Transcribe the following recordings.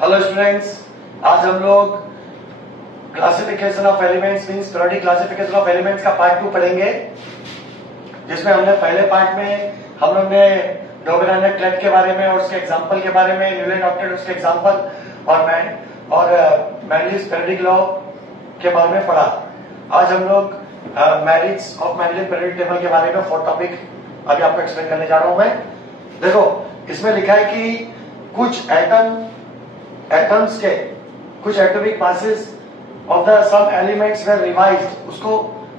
Hello students, आज हम लोग classification of elements means periodic classification of elements का पार्ट 2 पढ़ेंगे, जिसमें हमने पहले पार्ट में हम लोग ने डोगरानेट क्लेट के बारे में और उसके एग्जांपल के बारे में, न्यूलैंड ऑक्टेट उसके एग्जांपल और मैंडलिस पीरियोडिक लॉ के बारे में पढ़ा। आज हम लोग मैरिट्स ऑफ मैंडलिस पीरियोडिक टेबल के बारे में 4 टॉपिक अभी आपको एक्सप्लेन करने जा रहा हूं मैं। देखो, इसमें लिखा है कि कुछ एटम्स के कुछ atomic masses of the some elements were revised, उसको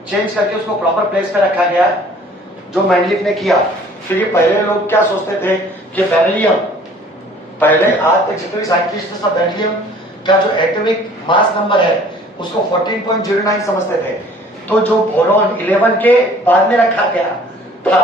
चेंज करके उसको प्रॉपर प्लेस पे रखा गया, जो मैंडलिफ ने किया। फिर ये पहले लोग क्या सोचते थे कि बेरिलियम, पहले आज तक जितने साइंटिस्ट सब बेरिलियम का जो एटॉमिक मास नंबर है उसको 14.09 समझते थे। तो जो बोरॉन 11 के बाद में रखा गया था,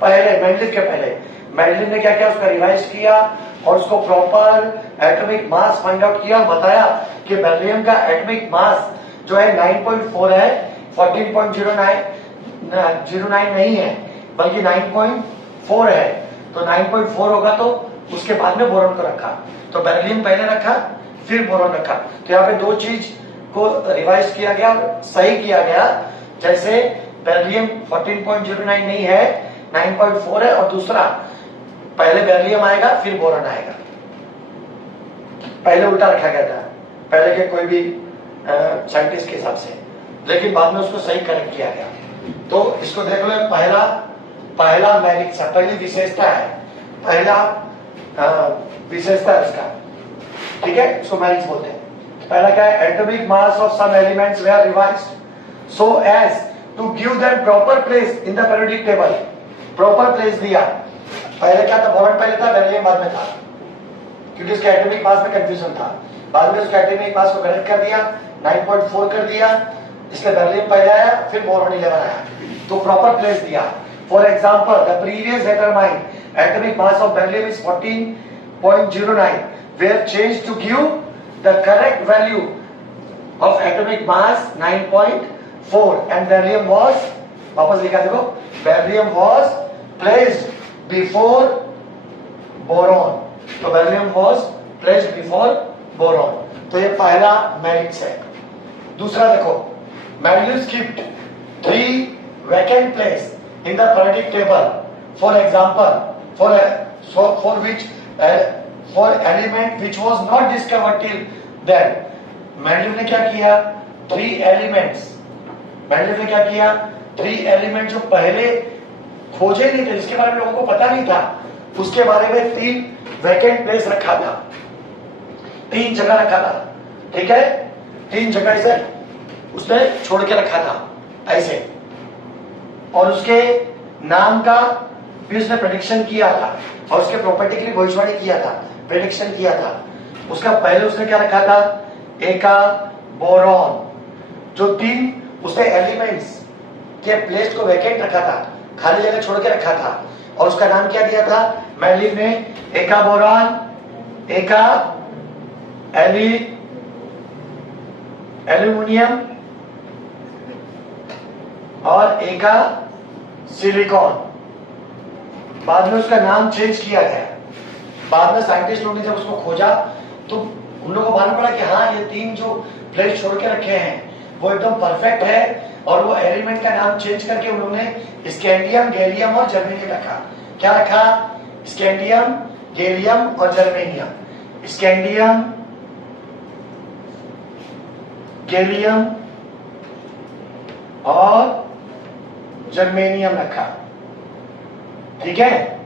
पहले मैंडलिफ के पहले मैंडलिफ ने क्या किया, उसका रिवाइज किया और उसको proper atomic mass find out किया, बताया कि बेरिलियम का एटॉमिक मास जो है 9.4 है, 14.09 नहीं है बल्कि 9.4 है। तो 9.4 होगा तो उसके बाद में बोरॉन को रखा। तो बेरिलियम पहले रखा फिर बोरॉन रखा। तो यहाँ पे 2 चीज को रिवाइज किया गया, सही किया गया। जैसे बेरिलियम 14.09 नहीं है, 9.4 है, और दूसरा पहले बेरिलियम आएगा फिर बोरॉन आएगा। पहले उल्टा रखा गया था पहले के कोई भी साइंटिस्ट के हिसाब से, लेकिन बाद में उसको सही करेक्ट किया गया। तो इसको देख लो, पहला मैरिट है, पहली विशेषता है, पहला विशेषता है उसका, ठीक है, इसको मैरिट बोलते हैं। पहला क्या है, atomic mass of some elements were revised so as to give them proper place in the periodic table. Proper place दिया। पहले क्या था, बोरॉन पहले था, बेरिलियम बाद में था, क्योंकि उसके एटॉमिक मास में कंफ्यूजन था। बाद में उसके एटॉमिक मास को करेक्ट कर दिया, 9.4 कर दिया, इसलिए बेरिलियम पहले आया फिर बोरॉन 11 आया। तो प्रॉपर प्लेस दिया। For example, the previous determined atomic mass of beryllium is 14.09 were change to give the correct value of atomic mass 9.4 and beryllium was, वापस लिखा देखो, beryllium was placed before boron. तो beryllium was placed before boron. तो ये पहला merits है। दूसरा देखो, Mendeleev skipped 3 vacant place in the periodic table. For example, for element which was not discovered till then. Mendeleev ने क्या किया, 3 एलिमेंट्स, मैंडलिफ ने क्या किया, 3 एलिमेंट जो पहले खोजे नहीं थे, जिसके बारे में लोगों को पता नहीं था, उसके बारे में 3 वैकेंट प्लेस रखा था, 3 जगह रखा था, ठीक है, 3 जगह से उसने छोड़ के रखा था ऐसे, और उसके नाम का भी उसने प्रेडिक्शन किया था और उसके प्रॉपर्टी के लिए भविष्यवाणी किया था, प्रेडिक्शन किया था। उसका पहले उसने क्या रखा था, एका बोरॉन, जो 3 उसने एलिमेंट्स के प्लेस को वैकेंट रखा था, खाली जगह छोड़ के रखा था, और उसका नाम क्या दिया था मैंडलिफ ने, एका बोरॉन, एका एल्यूमिनियम और एका सिलिकॉन। बाद में उसका नाम चेंज किया गया। बाद में साइंटिस्ट लोगों ने जब उसको खोजा तो उन लोगों को मालूम पड़ा कि हाँ, ये 3 जो प्लेस छोड़ के रखे हैं वो एकदम परफेक्ट है, और वो एलिमेंट का नाम चेंज करके उन्होंने स्कैंडियम, गैलियम और जर्मेनियम रखा। क्या रखा, स्कैंडियम, गैलियम और जर्मेनियम। स्कैंडियम, गैलियम और जर्मेनियम रखा, ठीक है।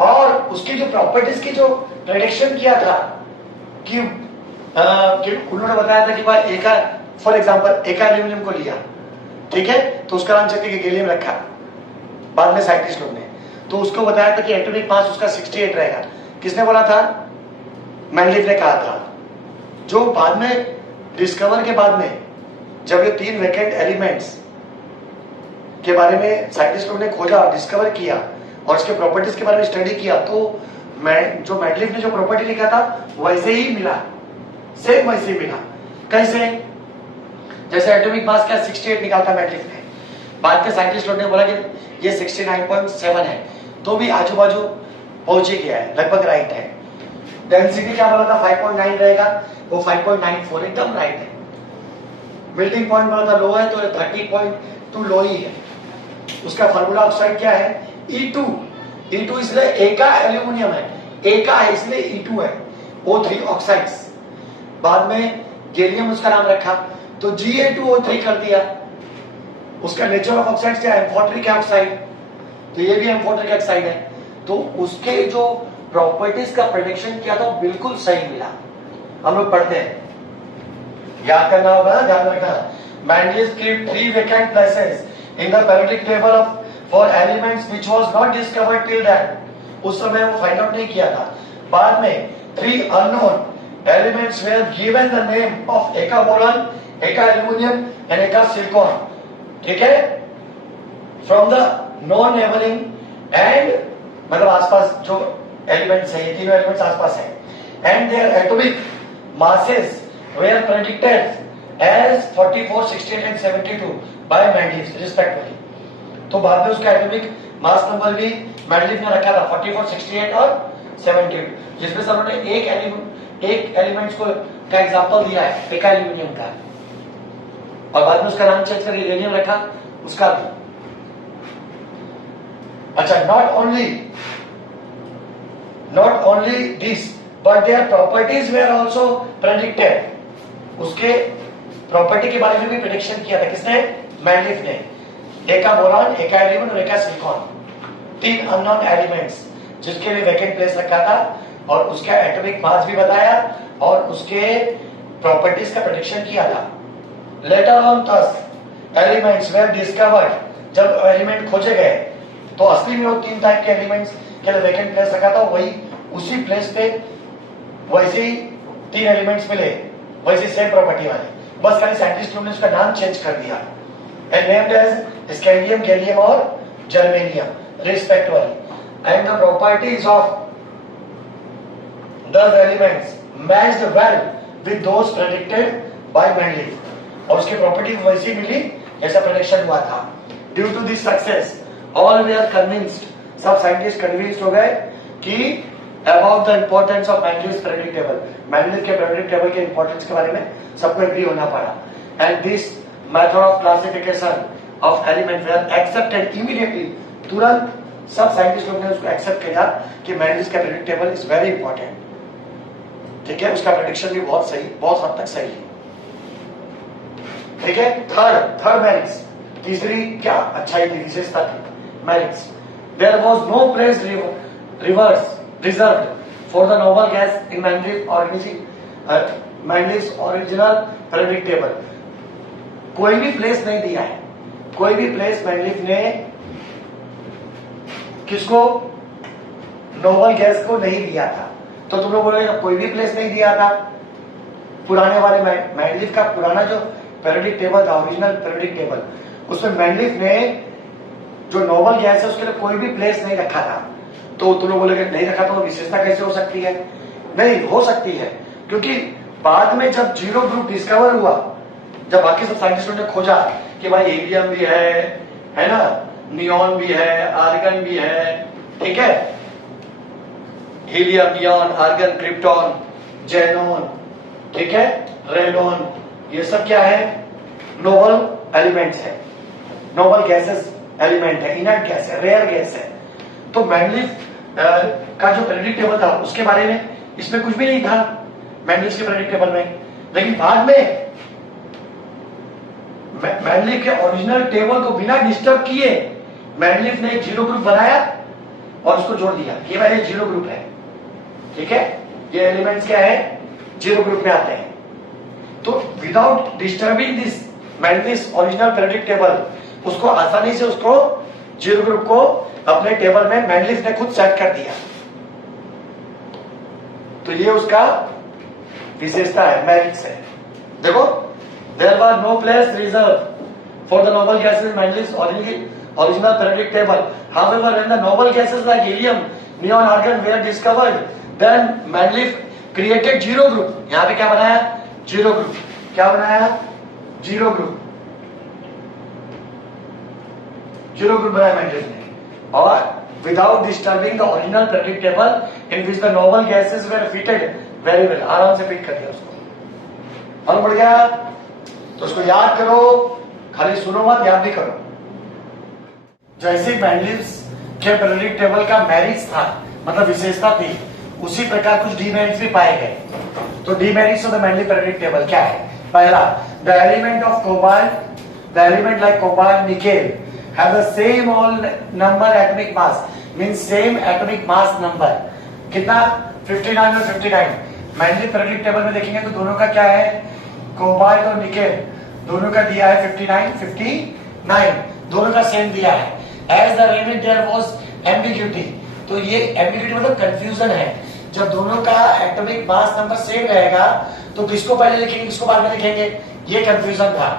और उसकी जो प्रॉपर्टीज की जो प्रेडिक्शन किया था कि उन्होंने बताया था कि भाई एका, फॉर एग्जांपल एका एल्यूमिनियम को लिया, ठीक है, तो उसका नाम चक्के के गैलियम रखा बाद में साइंटिस्ट लोग ने। तो उसको बताया था कि एटॉमिक मास उसका 68 रहेगा। किसने बोला था, मैंडलिफ ने कहा था। जो बाद में डिस्कवर के बाद में जब ये 3 वैकेंट एलिमेंट्स के बारे में साइंटिस्ट लोग ने खोजा, डिस्कवर किया और इसके प्रॉपर्टीज के बारे में स्टडी किया, तो जो मैंडलिफ ने जो प्रॉपर्टी लिखा था वैसे ही मिला, सेम वैसे ही मिला। कैसे, जैसे एटॉमिक मास क्या 68 निकालता मैंडलिफ ने, बाद के साइंटिस्ट लोग ने बोला कि ये 69.7 है, तो भी आजू बाजू पहुंच ही गया है, लगभग राइट है। डेंसिटी क्या बोला था 5.9 रहेगा, वो 5.94 एकदम राइट है। मेल्टिंग पॉइंट बोला था लो है तो 30.2 लो ही है। उसका फार्मूला ऑक्साइड क्या है E2, E2 इसलिए एका एल्यूमिनियम है, एका है इसलिए E2 है, O3 ऑक्साइड्स। बाद में गैलियम उसका नाम रखा तो Ga2O3 कर दिया। उसका नेचर ऑफ ऑक्साइड क्या है, एम्फोटेरिक ऑक्साइड, तो ये भी एम्फोटेरिक ऑक्साइड है। तो उसके जो प्रॉपर्टीज का प्रेडिक्शन किया था बिल्कुल सही मिला। हम लोग पढ़ते हैं, याद करना होगा, ध्यान रखना। Manganese keep 3 vacant places in the periodic table of for elements which was not discovered till then। उस समय वो फाइंड आउट नहीं किया था। बाद में 3 unknown elements were given the name of एका बोरॉन, एका एल्यूमिनियम एंड एका सिलिकॉन। ठीक है, from the non neighbouring and मतलब आसपास जो एलिमेंट्स है, ये तीनों एलिमेंट्स आसपास है, and their atomic masses were predicted as 44, 68 and 72 by Mendeleev respectively. तो बाद में उसका एटॉमिक मास नंबर भी मैंडलीफ ने रखा था 44, 68 और 72, जिसमें से उन्होंने एक एलिमेंट्स को का एग्जांपल दिया है एका एल्यूमिनियम का, और बाद में उसका नाम चेंज करके यूरेनियम रखा उसका भी। अच्छा, not only this but their properties were also predicted। उसके प्रॉपर्टी के बारे में भी प्रेडिक्शन किया था किसने, मैंडलीफ ने। एका बोरॉन, एका एल्यूमिनियम और एका सिलिकॉन, 3 अननोन एलिमेंट्स जिसके लिए वैकेंट प्लेस रखा था, और उसका एटॉमिक मास भी बताया और उसके प्रॉपर्टीज का प्रेडिक्शन किया था। Later on thus elements were discovered, जब एलिमेंट खोजे गए तो असली में वो 3 टाइप के एलिमेंट्स के लिए वैकेंट प्लेस रखा था, वही उसी प्लेस पे वैसे ही 3 एलिमेंट्स मिले, वैसे सेम प्रॉपर्टी वाले, बस खाली साइंटिस्ट लोगों ने उसका नाम चेंज कर दिया and named as scandium, gallium और germanium respectively. And the properties of those elements matched well with those predicted by Mendeleev, और उसकी प्रॉपर्टी वैसी मिली जैसा प्रेडिक्शन हुआ था। Due to this success all we are convinced, सब साइंटिस्ट कन्विंस्ड हो गए कि about the importance of Mendeleev's predict table, Mendeleev के प्रेडिक्ट टेबल के इंपॉर्टेंस के बारे में सबको एग्री होना पड़ा। And this method of classification of element were accepted immediately, तुरंत सब साइंटिस्ट लोग ने उसको एक्सेप्ट किया कि मैंडलीव्स का predict table is very important. ठीक है, उसका प्रेडिक्शन भी बहुत सही, बहुत हद तक सही है। ठीक है, थर्ड मेरिट्स, तीसरी क्या अच्छाई थी, विशेषता थी merits. There was no place reserved for the noble gas in Mendeleev's original predict table. कोई भी प्लेस नहीं दिया है, कोई भी प्लेस मैंडलीव ने किसको, नोबल गैस को नहीं दिया था। तो तुम लोग बोलोगे कोई भी प्लेस नहीं दिया था, पुराने वाले मैंडलीव का पुराना जो पेरियोडिक टेबल था, ओरिजिनल पेरियोडिक टेबल, उसमें मैंडलीव ने जो नोबल गैस है उसके लिए कोई भी प्लेस नहीं रखा था। तो तुम लोग बोलोगे नहीं रखा तो विशेषता कैसे हो सकती है? नहीं हो सकती है, क्योंकि बाद में जब जीरो ग्रुप डिस्कवर हुआ, जब बाकी सब साइंटिस्टों ने खोजा कि भाई हीलियम भी है ना, नियॉन भी है, आर्गन भी है, ठीक है, helium, neon, argon, krypton, xenon, ठीक है, रेडॉन, ये सब क्या है, नोबल एलिमेंट्स है, नोबल गैसेस एलिमेंट है, इनर्ट गैस है, रेयर गैस है। तो मैंडलीव का जो पेरियोडिक टेबल था उसके बारे में इसमें कुछ भी नहीं था मैंडलीव के पेरियोडिक टेबल में, लेकिन बाद में मैंडलीव के ओरिजिनल टेबल को बिना डिस्टर्ब किए मैंडलीव ने एक जीरो ग्रुप बनाया और उसको जोड़ दिया कि भाई ये जीरो ग्रुप है, ठीक है, ये एलिमेंट्स क्या है, जीरो ग्रुप में आते हैं। तो without disturbing this Mendeleev original periodic table, उसको आसानी से उसको जीरो ग्रुप को अपने टेबल में मैंडलीव ने खुद सेट कर दिया। तो ये उसका विशेषता है, मेरिट्स है। देखो, there was no place reserve for the noble gases Mendeleev's original periodic table. However, when the noble gases like helium, neon, argon were discovered, then Mendeleev created zero group. यहाँ पे क्या बनाया? Zero group. क्या बनाया? Zero group. Zero group बनाया Mendeleev ने, और without disturbing the original periodic table in which the novel gases were fitted very well. आराम से फिट कर दिया उसको, मालूम पड़ गया? तो उसको याद करो, खाली सुनो मत, याद भी करो। जैसे मैंडलिव्स के पीरियोडिक टेबल का मेरिट्स था, मतलब विशेषता थी, उसी प्रकार कुछ डीमेरिट्स भी पाए गए। तो demerits of the Mendeleev periodic table क्या है? पहला, the element of cobalt, the element like cobalt, nickel have the same all number atomic mass, means same atomic mass number। कितना? 59 और 59। मैंडलिव पीरियोडिक टेबल में देखेंगे तो दोनों का क्या है? कोबाल्ट और निकेल दोनों का दिया है 59 59, दोनों का सेम दिया है। As the remainder there was ambiguity, तो ये ambiguity मतलब कंफ्यूजन है। जब दोनों का एटॉमिक मास नंबर सेम रहेगा तो किसको पहले लिखेंगे किसको बाद में लिखेंगे, ये कंफ्यूजन था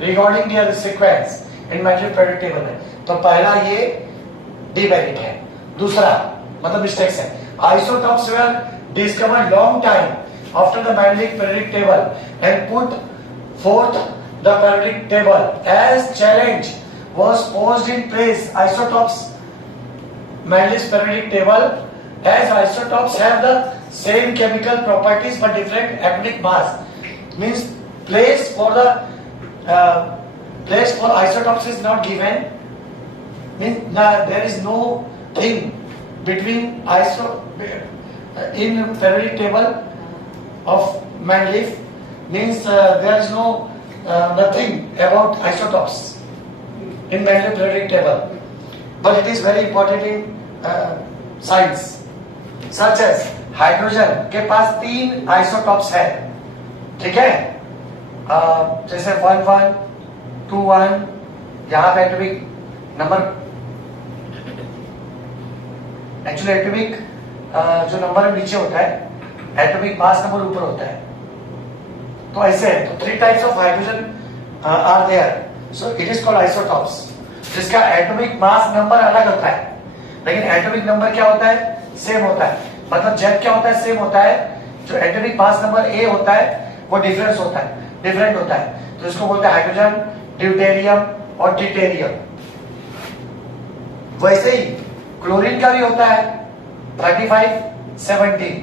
regarding their sequence in Mendeleev periodic table में। तो पहला ये डीमेरिट है। दूसरा मतलब मिस्टेक्स है, isotopes were discovered long time after the Mendeleev periodic table and put forth the periodic table as challenge was posed in place isotopes Mandel's periodic table as isotopes have the same chemical properties but different atomic mass, means place for the place for isotopes is not given, means there is no thing between in periodic table of Mendeleev, means there is no nothing about isotopes in Mendeleev periodic table, but it is very important in science, such as hydrogen के पास 3 isotopes है, ठीक है? जैसे 11 21, यहाँ पे atomic number, actually atomic जो number नीचे होता है, एटॉमिक मास नंबर ऊपर होता है। तो ऐसे है, तो 3 types of hydrogen are there, so it is called isotopes, जिसका एटॉमिक मास नंबर अलग होता है, लेकिन एटॉमिक नंबर क्या होता है? सेम होता है। मतलब जेड क्या होता है? सेम होता है। जो एटॉमिक मास नंबर ए होता है वो डिफरेंट होता है, तो इसको बोलते हैं हाइड्रोजन, ड्यूटेरियम और ट्रिटेरियम। वैसे ही क्लोरीन का भी होता है 35 17,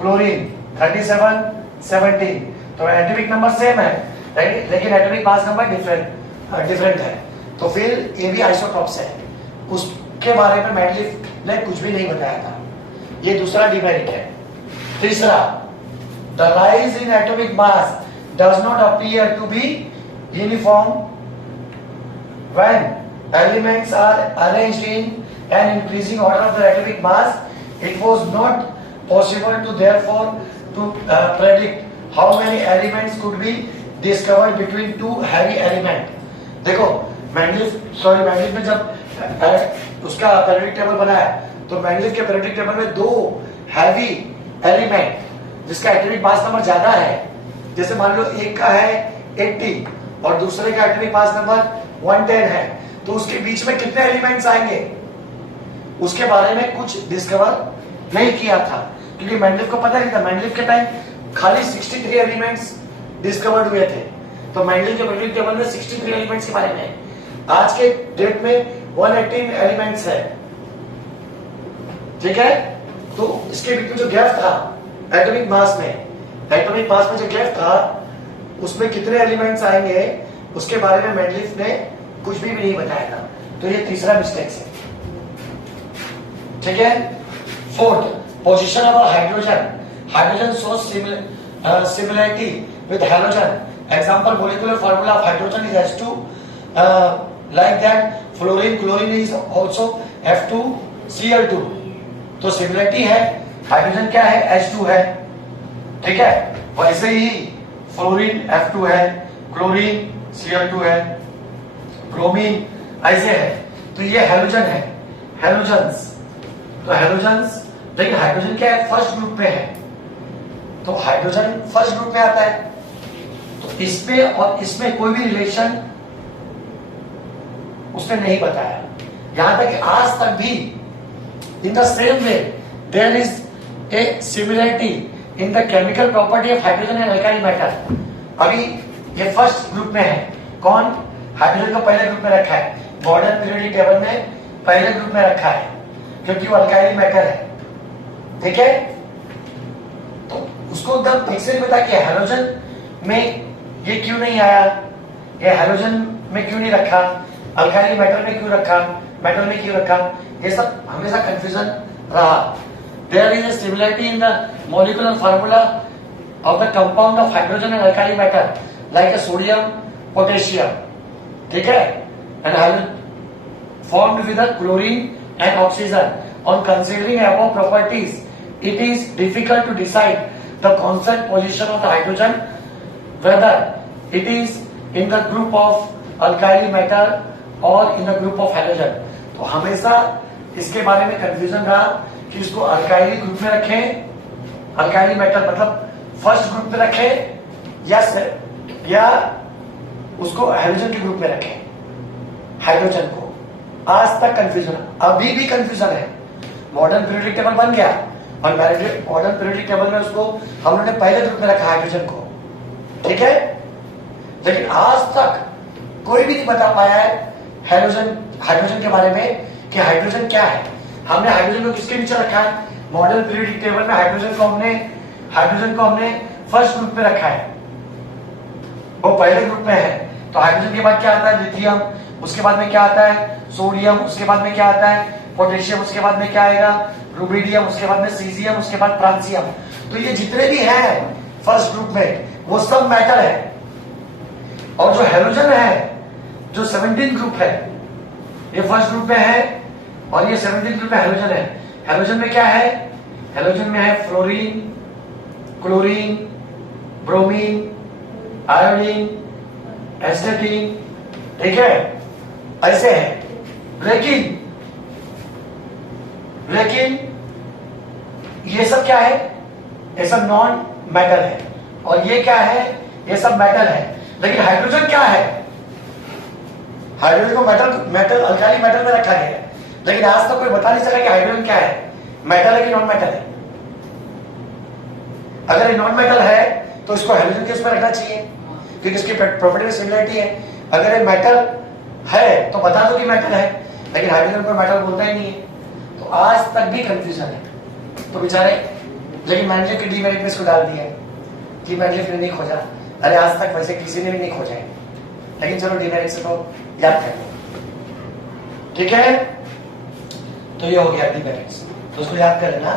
क्लोरीन 37 17, तो एटॉमिक नंबर सेम है लेकिन एटॉमिक मास नंबर डिफरेंट है। तो फिर ये भी आइसोटॉप्स है, उसके बारे में मेंडलीव ने कुछ भी नहीं बताया था, ये दूसरा डिमेरिट है। तीसरा, the rise in atomic mass does not appear to be uniform when elements are arranged in an increasing order of the atomic mass. It was not possible to therefore to predict how many elements could be discovered between 2 heavy element. देखो Mendeleev ने जब उसका periodic table बनाया तो Mendeleev के periodic table में 2 heavy element जिसका atomic mass number ज्यादा है, जैसे मान लो एक का है 80 और दूसरे का एटॉमिक मास नंबर 110 है, तो उसके बीच में कितने एलिमेंट्स आएंगे उसके बारे में कुछ डिस्कवर नहीं किया था, क्योंकि मेंडलीव को पता नहीं था। मेंडलीव के टाइम खाली 63 एलिमेंट्स डिस्कवर्ड हुए थे, तो मेंडलीव के पीरियोडिक टेबल में 63 एलिमेंट्स के बारे में। आज के डेट में 118 एलिमेंट्स है, ठीक है? तो इसके बीच में जो गैप था एटॉमिक मास में जो गैप था उसमें कितने एलिमेंट्स आएंगे उसके बारे में मेंडलीव ने कुछ भी नहीं बताया था, तो ये तीसरा मिस्टेक है, ठीक है? Fourth, position of hydrogen shows similarity with halogen. Example, molecular formula of hydrogen is H2, like that chlorine is also F2Cl2, तो सिमिलरिटी है। हाइड्रोजन क्या है? H2 है, ठीक है? वैसे ही फ्लोरीन F2 है, क्लोरीन Cl2 है, ब्रोमीन ऐसे है, तो ये हैलोजन है, हैलोजन्स। तो हैलोजन्स, लेकिन हाइड्रोजन क्या है? फर्स्ट ग्रुप में है, तो हाइड्रोजन फर्स्ट ग्रुप में आता है, तो इसमें और इसमें कोई भी रिलेशन उसने नहीं बताया। यहां तक कि आज तक भी in the same way there is a similarity in the chemical property of hydrogen and alkali matter। अभी ये फर्स्ट ग्रुप में है, कौन? हाइड्रोजन को पहले ग्रुप में रखा है, मॉडर्न पीरियोडिक टेबल में पहले ग्रुप में रखा है क्योंकि वो अल्काइल मैटर है, ठीक है। तो उसको एकदम ठीक से पता कि हैलोजन में ये क्यों नहीं आया, ये हैलोजन में क्यों नहीं रखा, अल्काइल मेटल में क्यों रखा, मेटल में क्यों रखा, ये सब हमेशा कंफ्यूजन रहा। There is a similarity in the molecular formula of the compound of hydrogen and alkali matter like a sodium potassium, ठीक है, and formed with the chlorine and oxygen. On considering above properties, it is difficult to decide the constant position of the hydrogen, whether it is in the group of alkali matter or in the group of halogen. तो हमेशा इसके बारे में confusion रहा कि इसको अल्काइली group में रखें, अल्काइली मेटल मतलब फर्स्ट ग्रुप में रखें या उसको हाइड्रोजन के ग्रुप में रखें, हाइड्रोजन को। आज तक कंफ्यूजन, अभी भी कंफ्यूजन है। मॉडर्न पीरियोडिक टेबल बन गया और मॉडर्न पीरियोडिक टेबल में उसको हम लोगों ने पहले ग्रुप में रखा हाइड्रोजन को, ठीक है। लेकिन आज तक कोई भी नहीं बता पाया है हाइड्रोजन के बारे में कि हाइड्रोजन क्या है। हमने हाइड्रोजन को किसके नीचे रखा है, मॉडर्न पीरियोडिक टेबल में हाइड्रोजन को हमने फर्स्ट ग्रुप में रखा है, वो पहले ग्रुप में है। तो हाइड्रोजन के बाद क्या आता है, लिथियम, उसके बाद में क्या आता है, सोडियम, उसके बाद में क्या आता है, पोटेशियम, उसके बाद में क्या आएगा, रुबिडियम, उसके बाद में सीजियम, उसके बाद फ्रांसियम। तो ये जितने भी हैं फर्स्ट ग्रुप में वो सब मेटल है। और जो हैलोजन है, जो 17 ग्रुप है, ये फर्स्ट ग्रुप में है और ये 17 ग्रुप में हैलोजन है। हैलोजन में क्या है, हैलोजन में है फ्लोरीन, क्लोरीन, ब्रोमीन, आयोडीन, एस्टेटीन, ठीक है, ऐसे है। लेकिन ये सब क्या है, ये सब नॉन मेटल है और ये क्या है, ये सब मेटल है। लेकिन हाइड्रोजन क्या है, हाइड्रोजन को मेटल अल्काली मेटल में रखा गया है, लेकिन आज तक कोई बता नहीं सका कि हाइड्रोजन क्या है, मेटल है कि नॉन मेटल है। अगर ये नॉन मेटल है तो इसको हाइड्रोजन के उसमें रखना चाहिए क्योंकि इसकी प्रॉपर्टी में सिमिलरिटी है। अगर ये मेटल है तो बता दो कि मेटल है, लेकिन हाइड्रोजन को मेटल बोलता ही नहीं है। तो आज तक भी कंफ्यूजन है। तो बेचारे, लेकिन मैंडेलिव के डीमेरिट में इसको डाल दिया है कि मैंडेलिव ने नहीं खोजा। अरे आज तक वैसे किसी ने भी नहीं खोजा है, लेकिन चलो डीमेरिट से तो याद कर लो, ठीक है। तो ये हो गया डीमेरिट्स, तो उसको याद कर लेना।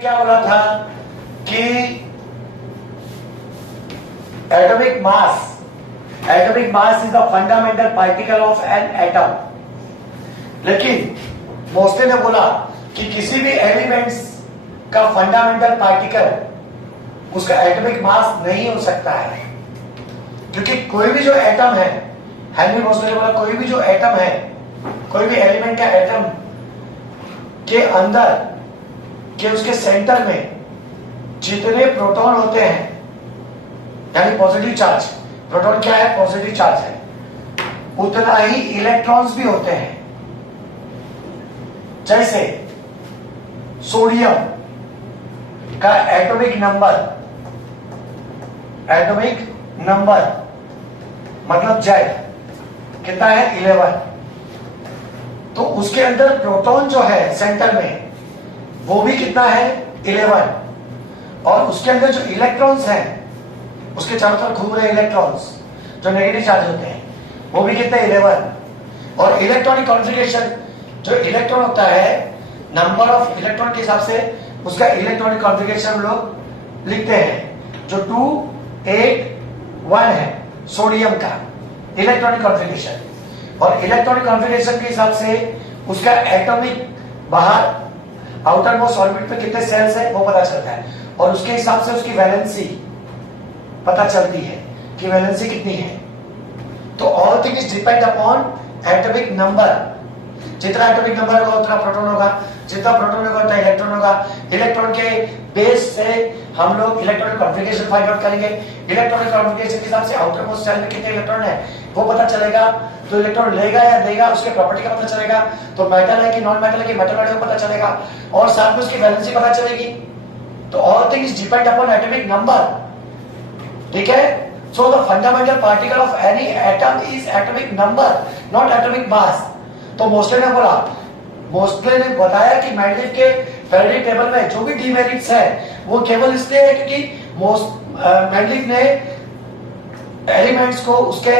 क्या बोला था कि atomic mass is the fundamental particle of an atom. लेकिन मोस्टली ने बोला कि किसी भी एलिमेंट्स का फंडामेंटल पार्टिकल उसका एटॉमिक मास नहीं हो सकता है, क्योंकि कोई भी जो एटम है, हेनरी मोस्टली ने बोला कोई भी जो एटम है, कोई भी एलिमेंट का एटम के अंदर के उसके सेंटर में जितने प्रोटॉन होते हैं, यानी पॉजिटिव चार्ज, प्रोटॉन क्या है, पॉजिटिव चार्ज है, उतना ही इलेक्ट्रॉन्स भी होते हैं। जैसे सोडियम का एटॉमिक नंबर मतलब जेड कितना है, 11। तो उसके अंदर प्रोटॉन जो है सेंटर में वो भी कितना है, 11। और उसके अंदर जो इलेक्ट्रॉन्स हैं, उसके चारों तरफ घूम रहे इलेक्ट्रॉन्स जो नेगेटिव चार्ज होते हैं, वो भी कितने, 11। और इलेक्ट्रॉनिक कॉन्फ़िगरेशन, जो इलेक्ट्रॉन होता है, नंबर ऑफ इलेक्ट्रॉन के हिसाब से उसका इलेक्ट्रॉनिक कॉन्फ़िगरेशन हम लोग लिखते हैं, जो 2, 8, 1 है सोडियम का इलेक्ट्रॉनिक कॉन्फ़िगरेशन। और इलेक्ट्रॉनिक कॉन्फ़िगरेशन के हिसाब से उसका एटॉमिक बाहर आउटर मोस्ट ऑर्बिट पे कितने सेल्स है वो पता चलता है, और उसके हिसाब से उसकी वैलेंसी पता चलती है कि वैलेंसी कितनी है। तो all things depend upon atomic number. जितना एटॉमिक नंबर होगा उतना प्रोटॉन होगा, जितना प्रोटॉन होगा उतना इलेक्ट्रॉन होगा। इलेक्ट्रॉन के बेस से हम लोग इलेक्ट्रॉनिक कॉन्फ़िगरेशन फाइंड आउट करेंगे। इलेक्ट्रॉनिक कॉन्फ़िगरेशन के हिसाब से आउटर मोस्ट सेल में कितने इलेक्ट्रॉन है वो पता चलेगा। तो इलेक्ट्रॉन लेगा या देगा उसके प्रॉपर्टी का पता चलेगा। तो मेटल है कि नॉन मेटल है कि मेटल है वो पता चलेगा, और साथ में उसकी वैलेंसी पता चलेगी। तो all things depend upon atomic number, ठीक है। So the fundamental particle of any atom is atomic number, not atomic mass. तो मोस्टले ने बताया कि मैंडलिफ के पेरियोडिक टेबल में जो भी डीमेरिट्स है वो केवल इसलिए है क्योंकि मैंडलिफ ने एलिमेंट्स को उसके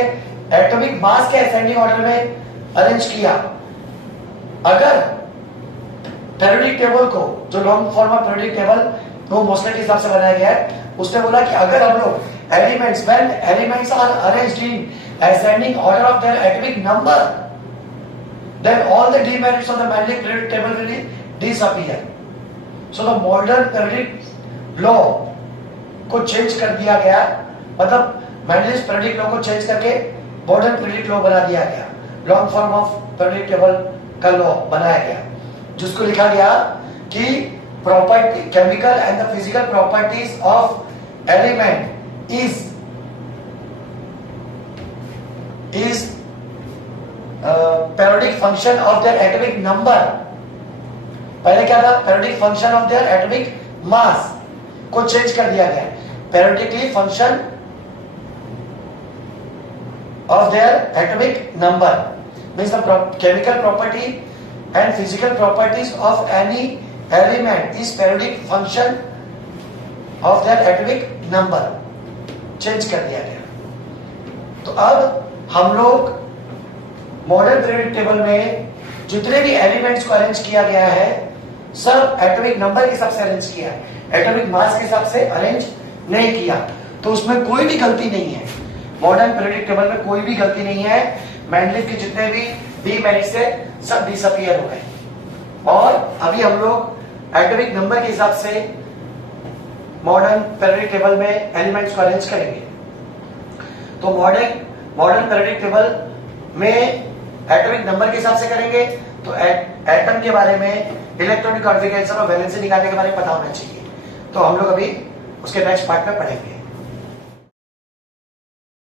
एटॉमिक मास के असेंडिंग ऑर्डर में अरेंज किया। अगर पेरियोडिक टेबल को, जो long form of periodic table वो मोस्टले के हिसाब से बनाया गया है, उसने बोला कि अगर हम लोग elements, when elements are arranged in ascending order of their atomic number, then all the demerits of the Mendeleev periodic table will disappear. So the modern periodic law को चेंज कर दिया गया, मतलब Mendeleev periodic law को change करके modern periodic law बना दिया गया, long form of periodic table का लॉ बनाया गया, जिसको लिखा गया कि property, chemical and the physical properties of element is periodic function of their atomic number। पहले क्या था? periodic function of their atomic mass को चेंज कर दिया गया, periodically function of their atomic number means the chemical property and physical properties of any element is periodic function of their atomic number, change कर दिया गया। तो अब हम लोग मॉडर्न पीरियोडिक टेबल में जितने भी एलिमेंट्स को अरेंज किया गया है सब एटॉमिक नंबर के हिसाब से अरेंज किया है, एटॉमिक मास के हिसाब से अरेंज नहीं किया। तो उसमें कोई भी गलती नहीं है, मॉडर्न पीरियोडिक टेबल में कोई भी गलती नहीं है। मेंडलीफ के जितने भी डीमेरिट्स है सब डिसअपीयर हो गए और अभी हम लोग एटॉमिक नंबर के हिसाब से मॉडर्न पीरियोडिक टेबल में एलिमेंट्स को अरेंज करेंगे। तो मॉडर्न पीरियोडिक टेबल में एटॉमिक नंबर के हिसाब से करेंगे तो एटम के बारे में, इलेक्ट्रॉनिक कॉन्फ़िगरेशन और वैलेंसी निकालने के बारे में पता होना चाहिए। तो हम लोग अभी उसके नेक्स्ट पार्ट में पढ़ेंगे।